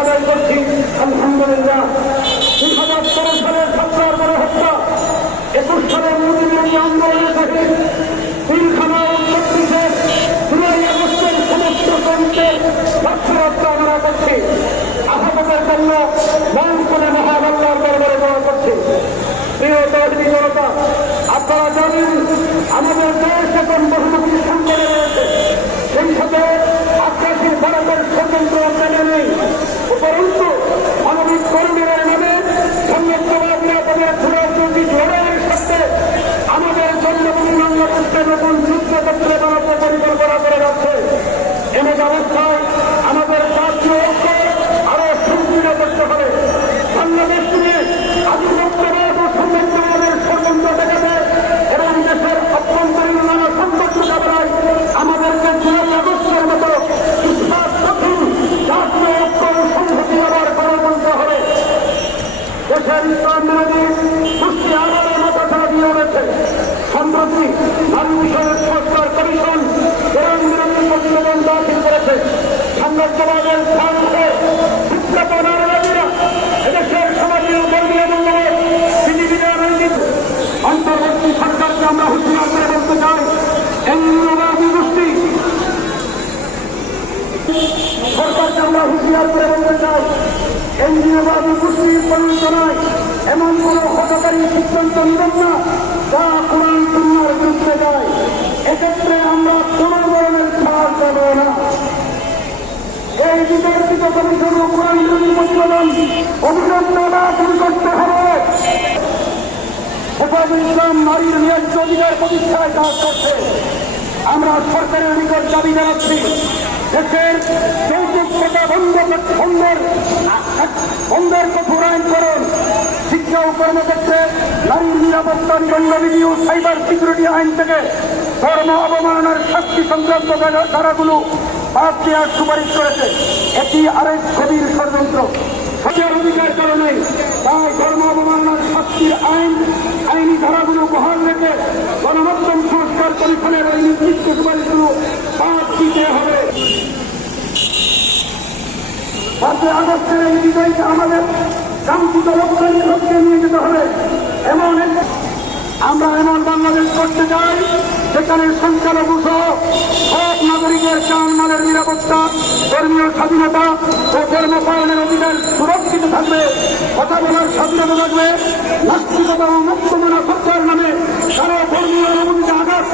আদায় আমাদের ঐক্য আরও সুদৃঢ় করতে হবে। বাংলাদেশ সরকারকে আমরা হুঁশিয়ার করে বলতে এমন কোন হতকারী সিদ্ধান্ত নেবেন না, যা কোরআন সুন্নার যায়। এক্ষেত্রে আমরা কোন ধরনের ছাড় দেব না এই কমিশন বিরোধী প্রতিবেদন অভিনন্দন দাখিল করতে হবে ইসলাম নারীর ন্যায্য অধিকার প্রতিষ্ঠায় আমরা সরকারের নিকট দাবি জানাচ্ছি দেশের যৌতুক প্রথা বন্ধ বন্ধের বন্ধের কঠোর আইন করুন শিক্ষা ও কর্মক্ষেত্রে নারীর নিরাপত্তা নিবন্ধ বিধি ও সাইবার সিকিউরিটি আইন থেকে ধর্ম অবমাননার শাস্তি সংক্রান্ত ধারাগুলো বাদ দেওয়ার সুপারিশ করেছে। এটি আরেক গভীর ষড়যন্ত্র। সচের অধিকার কারণে তাই ধর্ম অবমাননার শাস্তির আইন, আইনি ধারাগুলো বহাল রেখে গণমাধ্যম সংস্কার কমিশনের ওই নির্দিষ্ট সুপারিশগুলো বাদ দিতে হবে। পাঁচই আগস্টের এই বিজয়কে আমাদের কাঙ্ক্ষিত লক্ষ্যে লক্ষ্যে নিয়ে যেতে হবে। এমন আমরা এমন বাংলাদেশ করতে চাই সেখানে সংখ্যালঘু সহ সব নাগরিকের মালের নিরাপত্তা, ধর্মীয় স্বাধীনতা ও ধর্ম পালনের অধিকার সুরক্ষিত থাকবে, কথা বলার স্বাধীনতা থাকবে, নাস্তিকতা ও মুক্তমানা সত্যার নামে সারা ধর্মীয় অনুভূতিতে আঘাত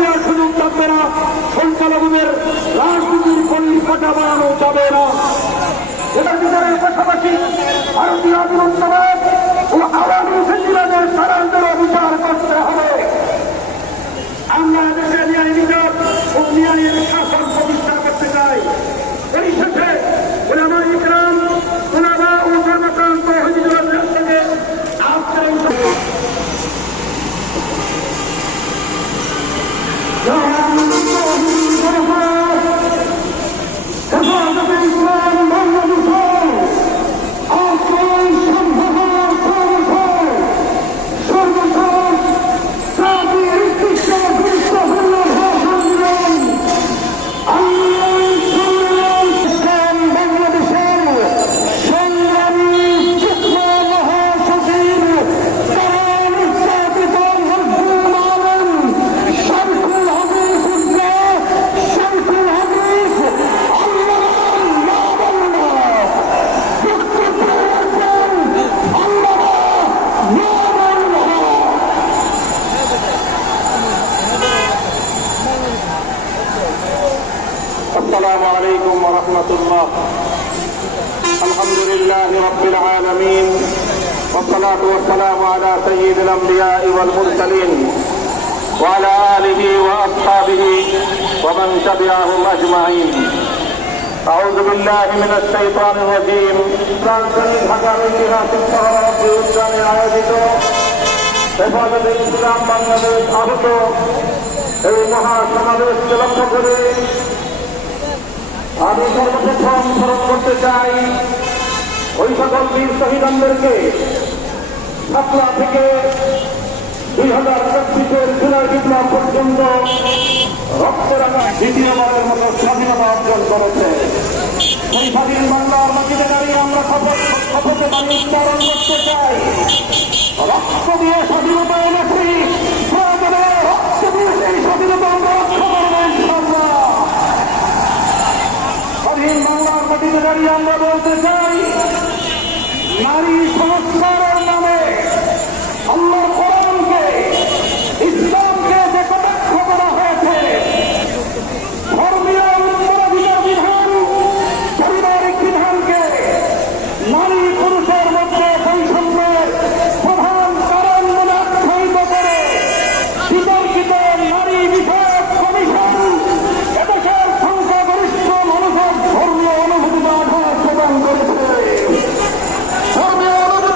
السلام عليكم ورحمة الله الحمد لله رب العالمين والصلاة والسلام على سيد الأنبياء والمرسلين وعلى آله وأصحابه ومن تبعهم أجمعين أعوذ بالله من الشيطان الرجيم রাজধানী ঢাকার ঐতিহাসিক শহরমধ্যে উদ্যানে আয়োজিত হেফাজতে ইসলাম বাংলাদেশ আহত এই মহাসমাবেশকে লক্ষ্য করে আমি সর্বপ্রথম স্মরণ করতে চাই। ওই সকল বীর শহীদানদেরকে সাতলা থেকে দুই হাজার চব্বিশের জুলাই বিপ্লব পর্যন্ত রক্তের আঘাত দ্বিতীয়বারের মতো স্বাধীনতা অর্জন করেছে। সেই স্বাধীন বাংলার মাটিতে দাঁড়িয়ে আমরা শপথ শপথে বাণী উচ্চারণ করতে চাই। রক্ত দিয়ে স্বাধীনতা এনেছি প্রয়োজনে রক্ত দিয়ে সেই স্বাধীনতা আমরা রক্ষা করব ইনশাল্লাহ স্বাধীন বাংলার মাটিতে দাঁড়িয়ে আমরা বলতে চাই নারী